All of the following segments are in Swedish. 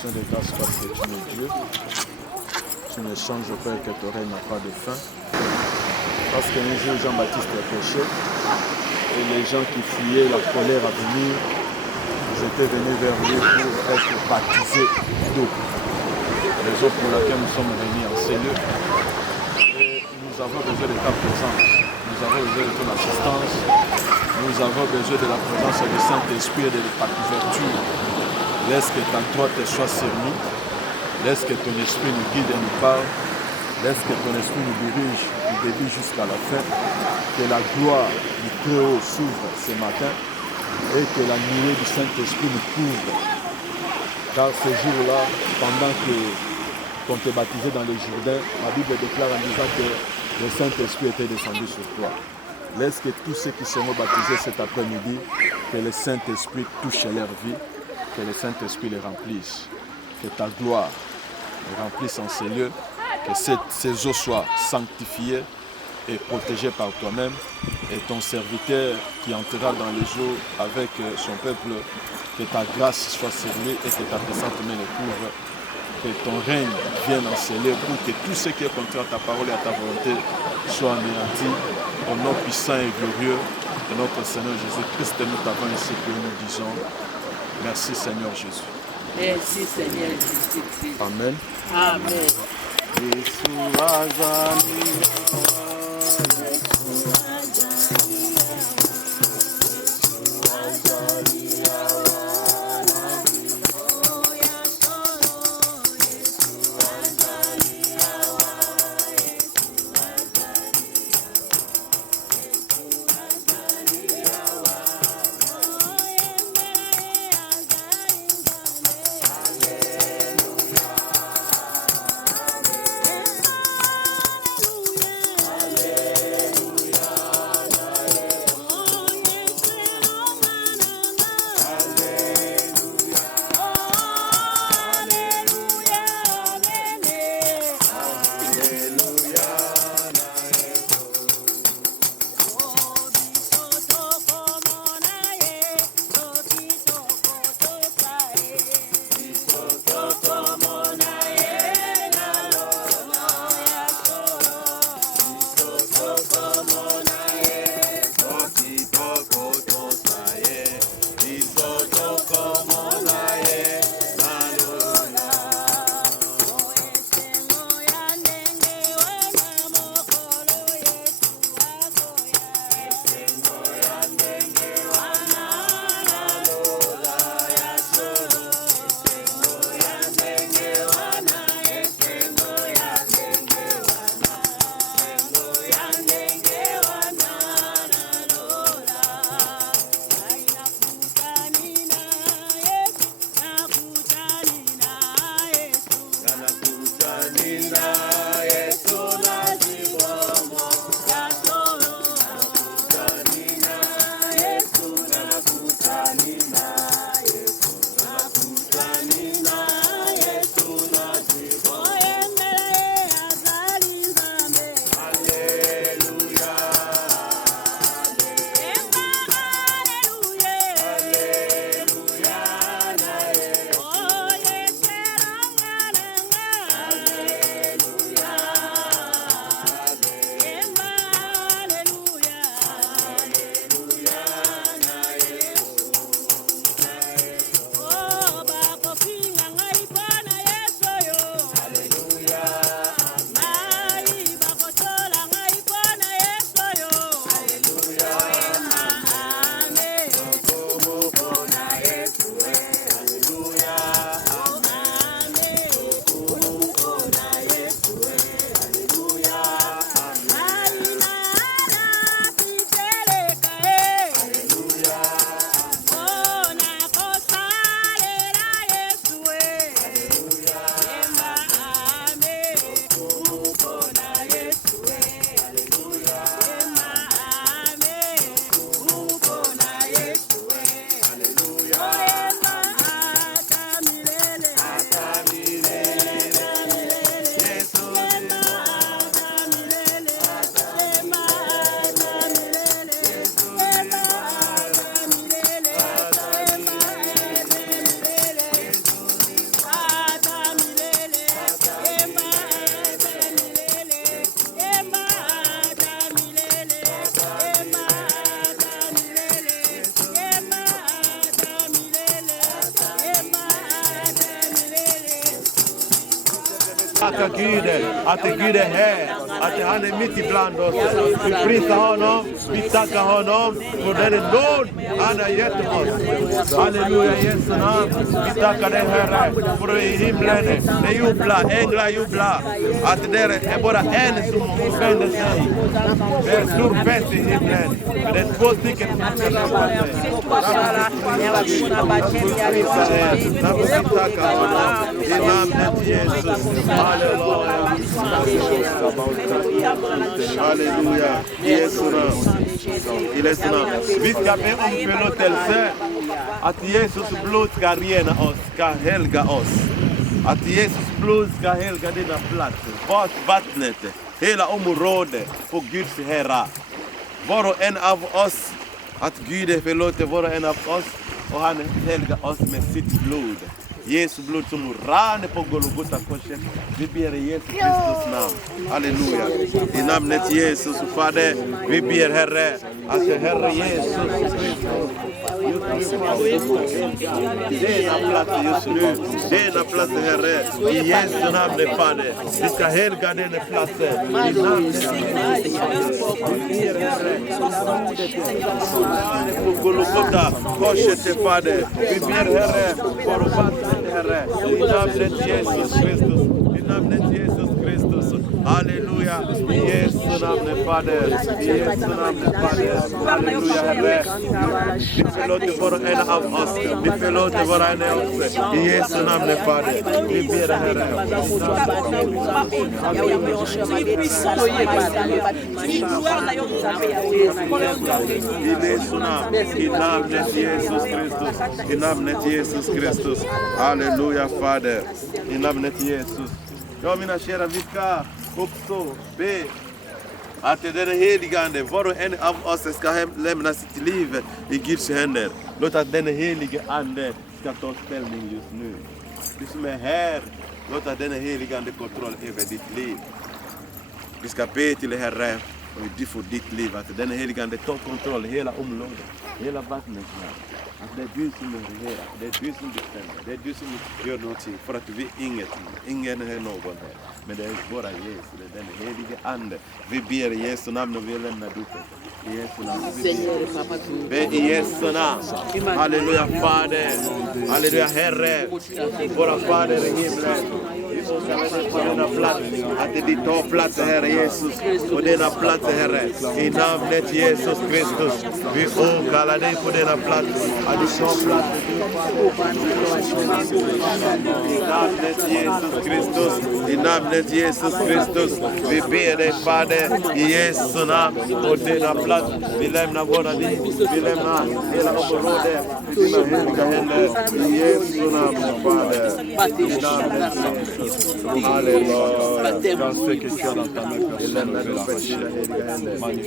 l'action de grâce parce que tu es Dieu. Tu ne changes pas et que ton règne n'a pas de fin. Parce qu'un jour Jean-Baptiste a péché et les gens qui fuyaient la colère à venir, ils étaient venus vers lui pour être baptisés d'eau. Raison pour laquelle nous sommes réunis en ces lieux. Et nous avons besoin de ta présence, nous avons besoin de ton assistance, nous avons besoin de la présence du Saint-Esprit et de ta couverture. Laisse que ta droite soit sernie, laisse que ton esprit nous guide et nous parle, laisse que ton esprit nous dirige du début jusqu'à la fin, que la gloire du Très-Haut s'ouvre ce matin et que la nuée du Saint-Esprit nous couvre. Car ce jour-là, pendant qu'on te baptisait dans le Jourdain, ma Bible déclare en disant que le Saint-Esprit était descendu sur toi. Laisse que tous ceux qui seront baptisés cet après-midi, que le Saint-Esprit touche leur vie, que le Saint-Esprit les remplisse, que ta gloire les remplisse en ces lieux, que ces eaux soient sanctifiées et protégées par toi-même, et ton serviteur qui entrera dans les eaux avec son peuple, que ta grâce soit servie et que ta puissante main les couvre, que ton règne vienne en ces lieux pour que tout ce qui est contraire à ta parole et à ta volonté soit anéanti au nom puissant et glorieux de notre Seigneur Jésus-Christ. Nous t'avons ainsi que nous disons merci Seigneur Jésus. Merci Seigneur Jésus-Christ. Amen. Amen. tackar Gud att Gud är här, att han är mitt ibland oss. Vi prisar honom, vi tackar honom för den nåd han har gett oss. Halleluja, Jesu namn. Vi tackar dig Herre för i himlen, det jublar, änglar jublar, att det är bara en som vänder sig. Det är en stor fest i himlen, men det är 2 stycken som ska träffa sig. Vi tackar honom i namnet Jesus. Halleluja. Halleluja. Jesu namn. I Jesu namn. Vi ska be om förlåtelse. Att Jesus blod ska rena oss, ska helga oss. Att Jesus blod ska helga denna plats, vattnet, hela området på Guds Herre. Var och en av oss, att Gud förlåter var och en av oss och han helgar oss med sitt blod. Jesu blod som rann på Golgota korset. Vi ber i Jesu Kristus namn. Halleluja. I namnet Jesus, Fader, vi ber Herre, att Herre Jesus Kristus, denna plats just nu, denna plats Herre, i Jesu namn Fader, vi ska helga denna platsen. I namnet Jesus, vi ber Herre, på Golgota korset Fader, vi ber Herre, för vattnet Herre, i namnet Jesus Kristus, i namnet Jesus Kristus, halleluja, i Jesu namn Fader, i Jesu namn Fader, halleluja Herre, vi förlåter var och en av oss, vi förlåter var och en av oss, i Jesu namn Fader, vi ber Herre, i Jesu namn, i namnet Jesus Kristus, i namnet Jesus Kristus, halleluja Fader, i namnet Jesus. Ja mina kära, vi ska också be att den heliga Ande, var och en av oss ska lämna sitt liv i Guds händer. Låt att den heliga Ande ska ta ställning just nu. Du som är här, låt att den heliga Ande kontroll över ditt liv. Vi ska be till Herre och för ditt liv, att den heliga Ande tar kontroll hela området, hela vattnet. Att det är du som regerar, det är du som bestämmer, det är du som gör någonting, för att vi ingenting, ingen är någon här. Men det är bara Jesus, det är den helige Ande. Vi ber i Jesu namn och vi lämnar dopet. I Jesu namn. Be i Jesu namn. Halleluja Fader. Halleluja Herre. Våra Fader i himlen. På denna plats, att de tar plats Herre Jesus, på denna plats Herre, i namnet Jesus Kristus, vi åkallar dig på denna plats, att de tar plats i namnet Jesus Kristus, i namnet Jesus Kristus, vi ber dig Fader, i Jesu namn, på denna plats, vi lämnar våra liv, vi lämnar hela området, i dina heliga händer, i Jesu namn Fader, i namnet Jesus. Halleluja.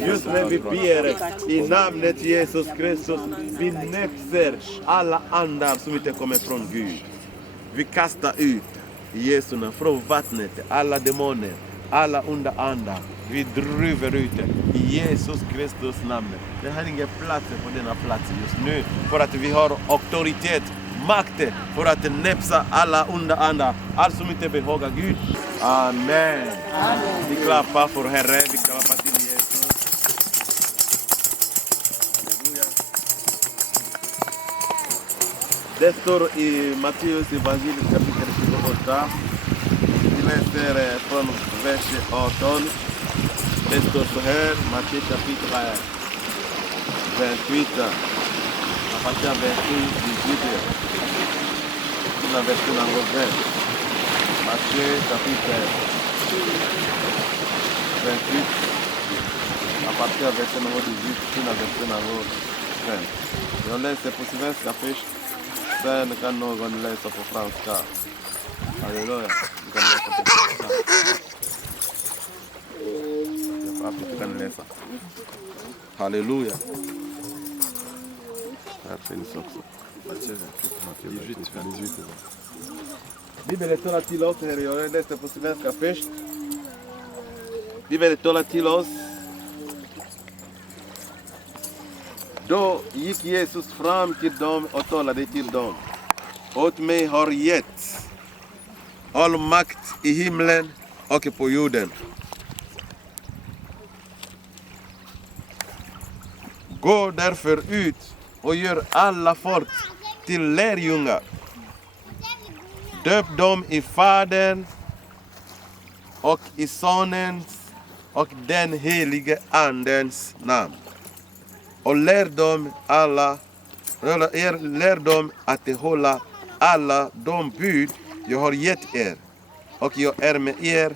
Just när vi ber i namnet Jesus Kristus, vi näpser alla andar som inte kommer från Gud. Vi kastar ut i Jesu namn från vattnet alla demoner, alla onda andar. Vi driver ut i Jesus Kristus namn. Det har ingen plats på denna plats just nu, för att vi har auktoritet, makt för att näpsa alla onda andar, allt som inte behagar Gud. Amen. Vi klappar för Herre, vi klappar till Jesus. Halleluja. Det står i Matteus evangelium kapitel 28. Vi läser från vers 18. Det står så här, Matteus kapitel 28. À partir du verset 18. La version anglaise. Matthieu chapitre 28. À partir du verset 18 till la version anglaise. Jag läser på svenska först. Sen kan någon läsa på franska. Halleluja. Du kan läsa på franska. Du kan läsa. Halleluja. Här finns också. Bibeln talar till oss här, jag läste på svenska först. Bibeln talar till oss. Då gick Jesus fram till dem och talade till dem. Åt mig har getts all makt i himlen Ook på jorden. Gå därför ut och gör alla folk till lärjungar. Döp dem i Faderns och i Sonens och den helige Andens namn. Och lär dem att hålla alla de bud jag har gett er. Och jag är med er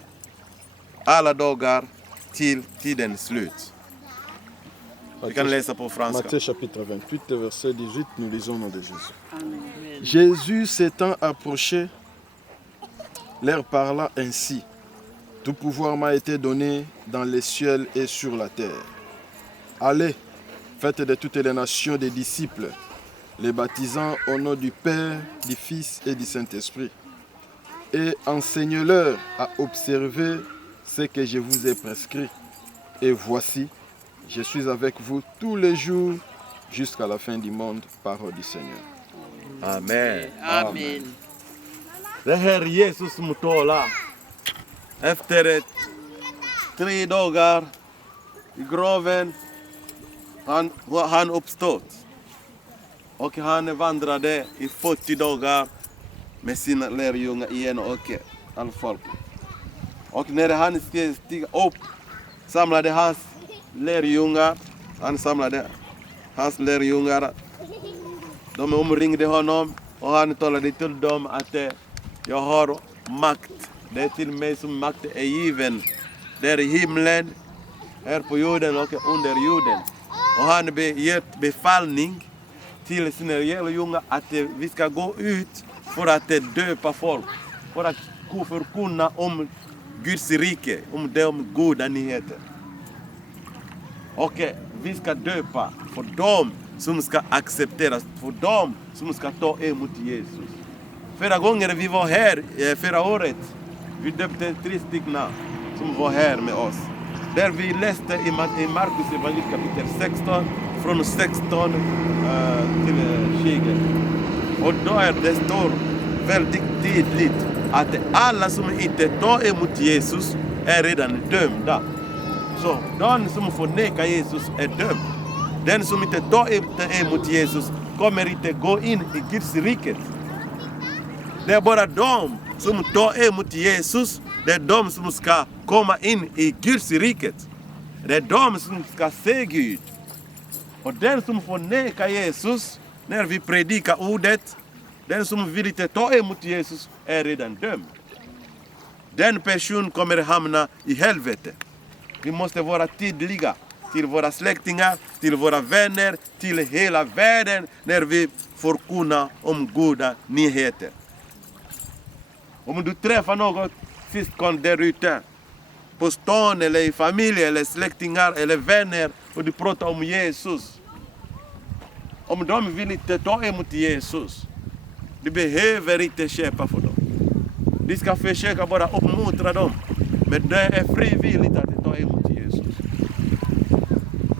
alla dagar till tidens slut. Vi kan läsa på franska. Matthieu chapitre 28, verset 18, nous lisons au nom de Jésus. Jésus s'étant approché, leur parla ainsi. Tout pouvoir m'a été donné dans les cieux et sur la terre. Allez, faites de toutes les nations des disciples, les baptisant au nom du Père, du Fils et du Saint-Esprit. Et enseignez-leur à observer ce que je vous ai prescrit. Et voici, je suis avec vous tous les jours jusqu'à la fin du monde, parole du Seigneur. Amen. Amen. Det här Jesus mutala. Efter 3 dagar i graven, han uppstått. Och han vandrade i 40 dagar med sina lärjungar igen och all folk. Och när han steg upp samlade hans lärjungar. De omringde honom och han talade till dem att jag har makt. Det är till mig som makt är given. Det är i himlen, här på jorden och under jorden. Och han gett befallning till sina lärjungar att vi ska gå ut för att döpa folk. För att förkunna om Guds rike, om de goda nyheter. Och vi ska döpa för dem som ska accepteras, för dem som ska ta emot Jesus. Förra gången vi var här, förra året, vi döpte 3 stycken som var här med oss. Där vi läste i Markus evangelium kapitel 16, från 16 till 20. Och det står väldigt tydligt att alla som inte tar emot Jesus är redan dömda. Så den som förnekar Jesus är dömd. Den som inte tar emot Jesus kommer inte gå in i Guds riket. Det är bara de som tar emot Jesus, det är de som ska komma in i Guds riket. Det är de som ska se Gud. Och den som förnekar Jesus, när vi predikar ordet, den som vill inte ta emot Jesus är redan dömd. Den personen kommer hamna i helvetet. Vi måste vara tydliga till våra släktingar, till våra vänner, till hela världen när vi förkunnar om goda nyheter. Om du träffar något syskon där ute, på stan eller i familj eller släktingar eller vänner och du pratar om Jesus. Om de vill inte ta emot Jesus, du behöver inte köpa för dem. Du ska försöka bara uppmuntra dem. Men det är frivilligt att ta emot Jesus.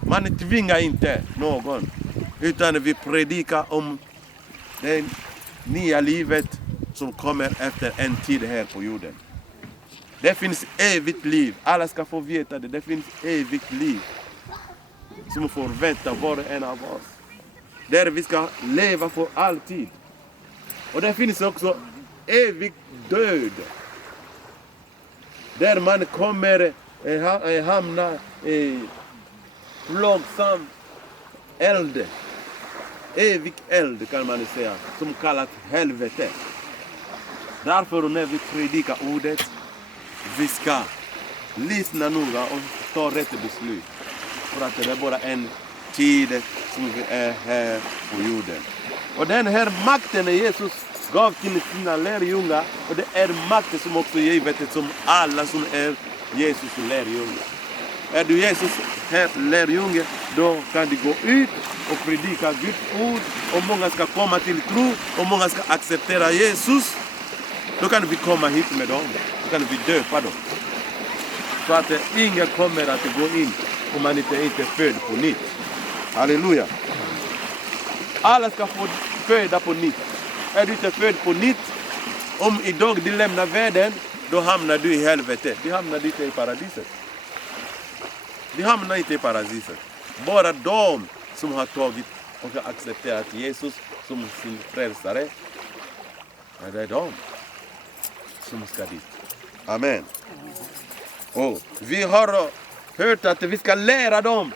Man tvingar inte någon, utan vi predikar om det nya livet som kommer efter en tid här på jorden. Det finns evigt liv. Alla ska få veta det. Det finns evigt liv som får vänta var och en av oss. Där vi ska leva för alltid. Och det finns också evig död. Där man kommer hamna i plågsam eld. Evig eld kan man säga, som kallas helvete. Därför när vi predikar ordet, vi ska lyssna noga och ta rätt beslut. För att det är bara en tid som vi är här på jorden. Och den här makten Jesus gav till sina lärjungar, och det är makten som också givet som alla som är Jesus lärjungar. Är du Jesus lärjunge, då kan du gå ut och predika Guds ord, och många ska komma till tro, och många ska acceptera Jesus. Då kan vi komma hit med dem, då kan vi döpa dem. Så att ingen kommer att gå in om man inte är född på nytt. Halleluja. Alla ska få föda på nytt. Är du inte född på nytt, om idag du lämnar världen, då hamnar du i helvete. Du hamnar inte i paradiset. Du hamnar inte i paradiset. Bara de som har tagit och har accepterat Jesus som sin frälsare, det är de som ska dit. Amen. Och vi har hört att vi ska lära dem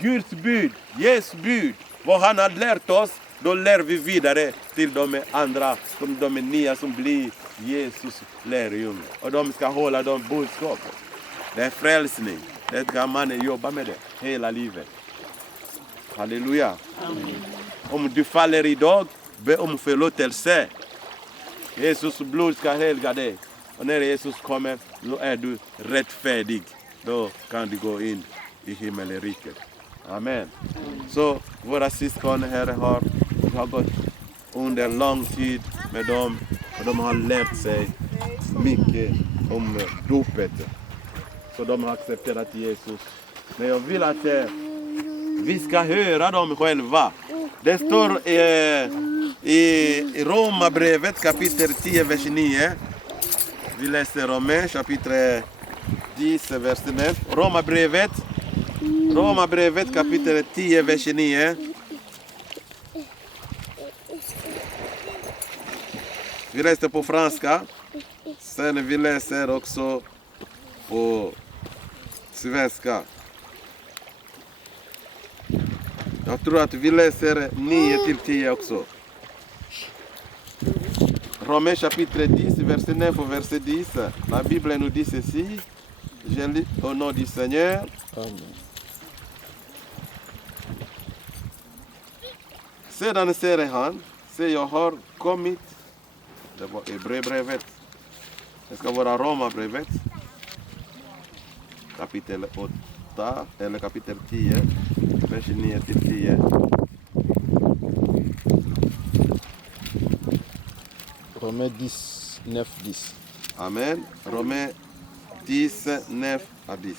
Guds bud, Jesu bud. Vad han har lärt oss, då lär vi vidare till de andra, de nya som blir Jesus lärjungar. Och de ska hålla de budskapet. Det är frälsning. Det ska man jobba med det hela livet. Halleluja. Amen. Om du faller idag, be om förlåtelse. Jesus blod ska helga dig. Och när Jesus kommer, då är du rättfärdig. Då kan du gå in i himmelriket. Amen. Så våra syskon här har gått under lång tid med dem. Och de har lärt sig mycket om dopet. Så de har accepterat Jesus. Men jag vill att vi ska höra dem själva. Det står i Romarbrevet kapitel 10, vers 9. Vi läser Romain chapitre 10, vers 9. Romarbrevet kapitel 10, vers 9. Vi läser på franska. Sen vi läser också på svenska. Jag tror att vi läser 9-10 också. Romains chapitre 10, verset 9 och verset 10. La Bible nous dit ceci. Je lis au nom du Seigneur. Amen. Sedan säger han, se jag har kommit. Det var Hebreerbrevet. Det ska vara Romarbrevet. Kapitel 8, eller kapitel 10, vers 9-10. Romains 10, 9, 10. Amen. Romains 10, 9 à 10.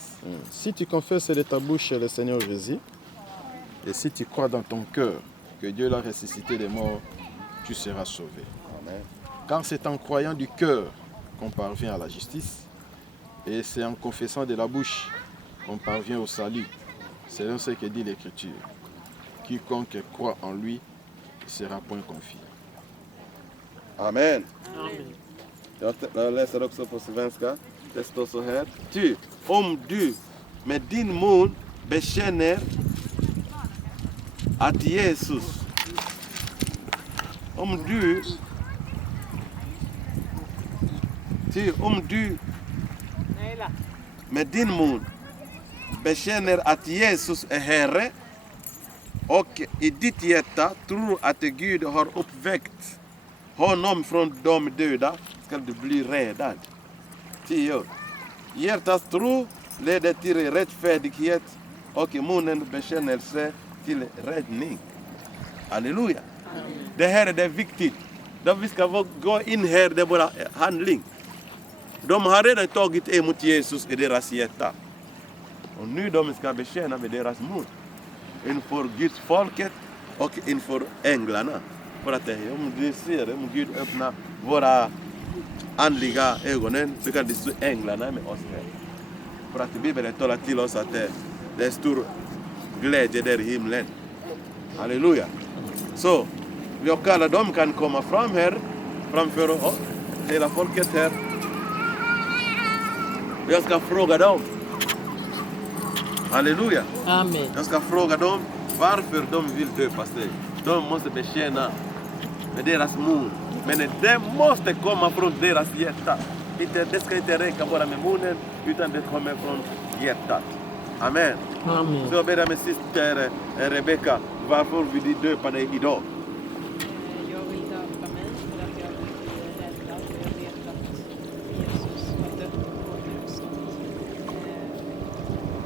Si tu confesses de ta bouche le Seigneur Jésus, et si tu crois dans ton cœur que Dieu l'a ressuscité des morts, tu seras sauvé. Amen. Car c'est en croyant du cœur qu'on parvient à la justice, et c'est en confessant de la bouche qu'on parvient au salut. C'est ce que dit l'Écriture. Quiconque croit en lui ne sera point confié. Amen. Jag läser också på svenska. Det står så här. Ty om du med din mun bekänner att Jesus, om du med din mun bekänner att Jesus är Herre och i ditt hjärta tror att Gud har uppväckt honom från de döda, ska du bli räddad. 10. Hjärtats tro leder till rättfärdighet och munnen bekännelse till räddning. Halleluja. Det här är det viktigt. Då vi ska gå in här, det är bara handling. De har redan tagit emot Jesus i deras hjärta. Och nu de ska bekänna med deras mun. Inför Guds folket och inför änglarna. För att om du ser, om Gud öppnar våra andliga ögonen, så kan du se änglarna med oss här. För att Bibeln talar till oss att det är stor glädje där i himlen. Halleluja. Så, jag kallar dem kan komma fram här, framför oss, hela folket här. Jag ska fråga dem. Halleluja. Amen. Jag ska fråga dem varför de vill döpa sig. De måste bekänna med deras mun. Men det måste komma från deras hjärta. Det ska inte räcka bara med munnen, utan det kommer från hjärtat. Amen. Amen. Så jag ber med syster Rebecka, varför vill du döpa dig idag? Jag vill döpa mig för att jag vill bli räddad. Jag vet att Jesus har dött och uppstått.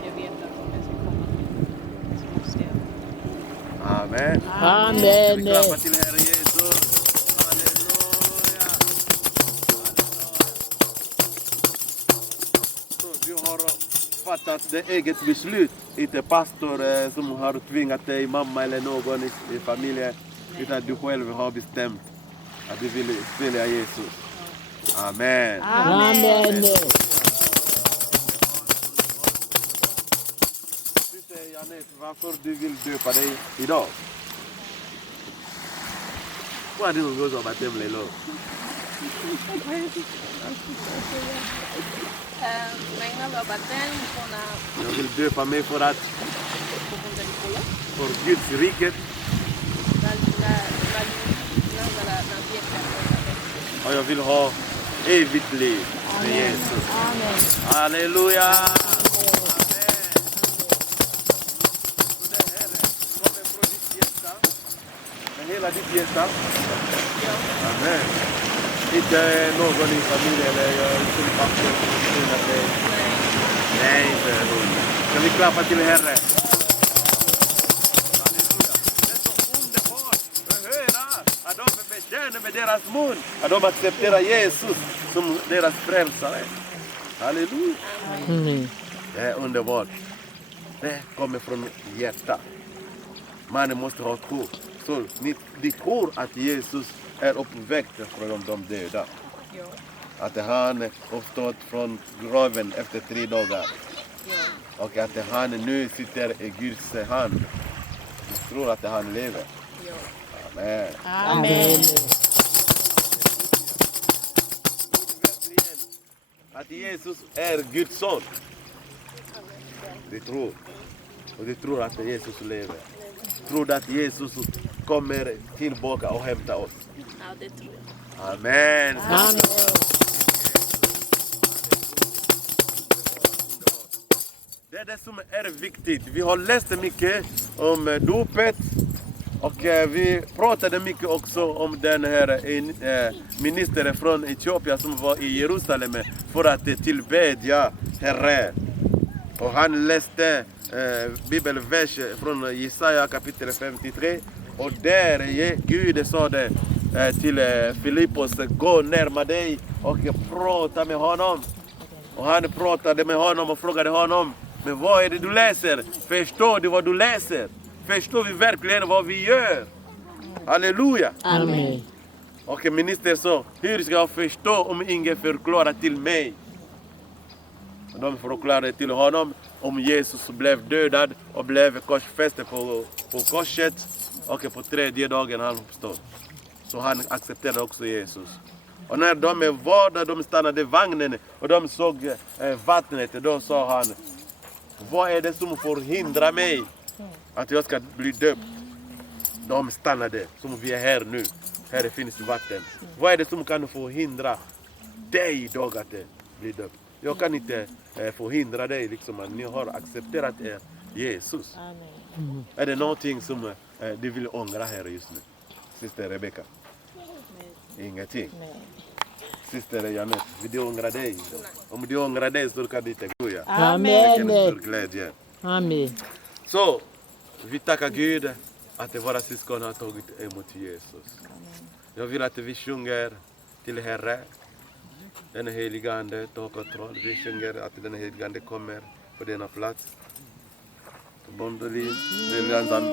Jag vet att om jag ska komma till honom så måste jag. Amen. Amen. Vi klappar till Herre Jesus. Halleluja. Så du har fattat det eget beslut. Inte pastor som har tvingat dig, mamma eller någon i familjen. Utan du själv har bestämt att du vill följa Jesus. Amen. Amen. Sister Jeanette, varför du vill döpa dig idag? Vad är det som går som att det blir lov? Jag vill döpa mig för att för Guds riket. Och jag vill ha evigt liv med Jesus. Halleluja! Amen. Så det här kommer från ditt hjärta. Med hela ditt hjärta. Amen. Inte någon i familjen eller som pastor. Nej, inte hon. Kan vi klappa till Herre? Med deras mun att de accepterar Jesus som deras frälsare. Halleluja. Det är underbart. Det kommer från hjärtat. Mannen måste ha tro. Så de tror att Jesus är uppväckt från de döda. Att han uppstått från graven efter 3 dagar. Och att han nu sitter i Guds hand. De tror att han lever. Amen. Amen. Att Jesus är Guds son. De tror. Och de tror att Jesus lever. Tror att Jesus kommer tillbaka och hämta oss. Ja, det tror jag. Amen. Amen. Det är det som är viktigt. Vi har läst mycket om dopet. Och vi pratade mycket också om den här ministern från Etiopien som var i Jerusalem för att tillbedja Herren. Och han läste bibelvers från Jesaja kapitel 53. Och där Gud sa det till Filippos, gå närmare dig och prata med honom. Och han pratade med honom och frågade honom, men vad är det du läser? Förstår du vad du läser? Förstår vi verkligen vad vi gör? Halleluja! Amen. Och ministern sa, hur ska jag förstå om ingen förklarar till mig? Och de förklarade till honom om Jesus blev dödad och blev korsfäst på korset. Och på 3:e dagen han uppstod. Så han accepterade också Jesus. Och när de var där, de stannade vagnen och de såg vattnet, då sa han, vad är det som förhindrar mig att jag ska bli döpt? De stannade, som vi är här nu. Här finns vatten. Vad är det som kan förhindra dig idag att bli döpt? Jag kan inte förhindra dig, liksom att ni har accepterat Jesus. Amen. Är det någonting som du vill ångra här just nu? Syster Rebecca? Ingenting. Syster Jeanette, vill du ångra dig? Om du ångrar dig så kan du inte gå. Amen. Glädje. Amen. Så, vi tackar Gud att våra syskon har tagit emot Jesus. Jag vill att vi sjunger till Herre. Den heliga Ande tar kontroll. Vi sjunger att den heliga Ande kommer på denna plats. Bondoli,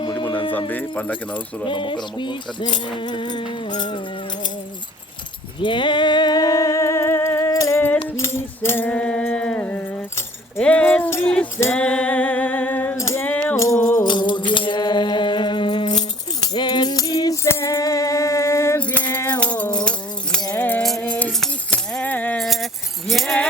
mulimo na Nzambe, pendant que na usoro na moko na moko. Viens l'Esprit Saint, Esprit Saint, viens, oh viens, Esprit Saint, viens, oh viens, Esprit Saint, viens.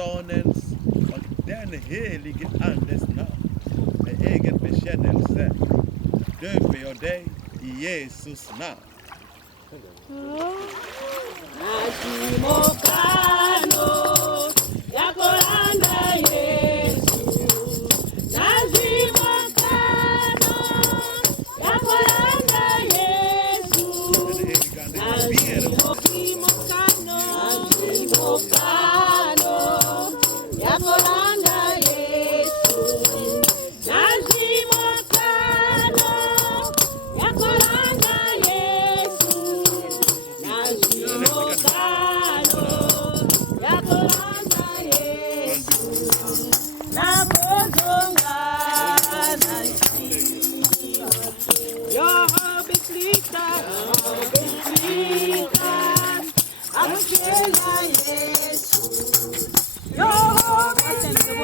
Sonens och den helige Andes namn med egen bekännelse döper jag dig i Jesus namn. Nazimokano yakolanda Yesu. Nazimokano yakolanda Yesu. Nazimokano yakolanda Yesu. Nazimokano yakolanda Yesu. Nazimokano yakolanda Yesu. Nakozonga nasi. Your hope is lifted, Amukela Yesu. Your hope is lifted,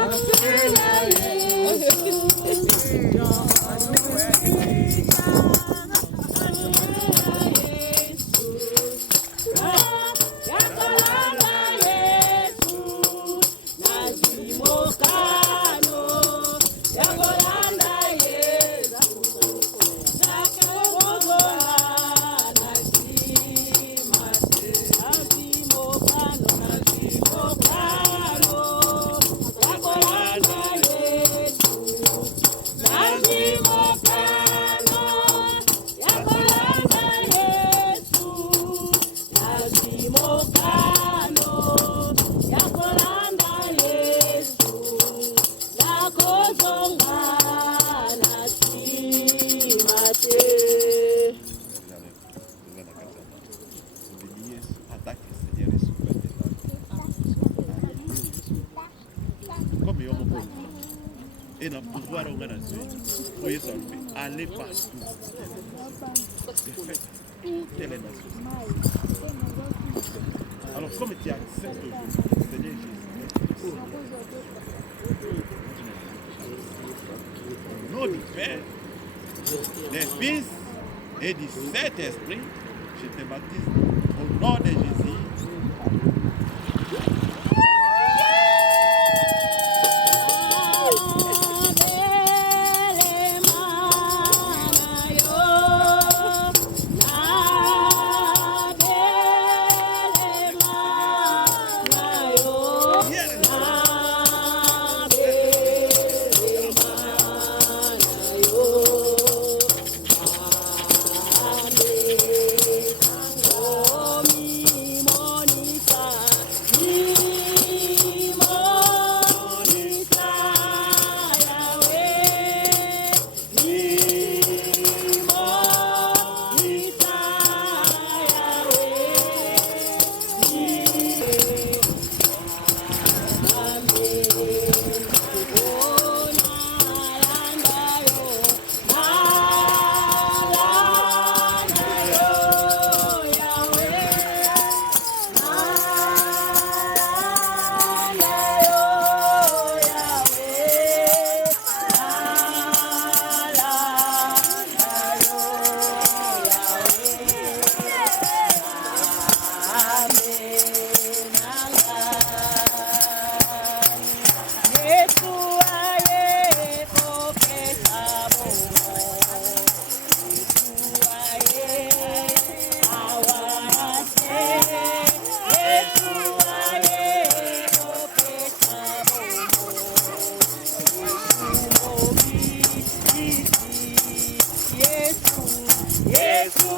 Amukela Yesu. Your hope is lifted, Amukela Yesu. Yakolanda Yesu. Nazimokano yakolanda Yesu. Nakozonga nazimate. Nazimokano yakolanda Yesu. Nazimokano yakolanda Yesu. Nazimokano yakolanda Yesu. Nakozonga nasimate. Comme il y a mon et dans le pouvoir on a voyez ça aller partout. Telle est la société. Alors comme tu acceptes aujourd'hui, Seigneur Jésus, au nom du Père, des Fils et du Saint-Esprit, je te baptise au nom de Jésus. Yesu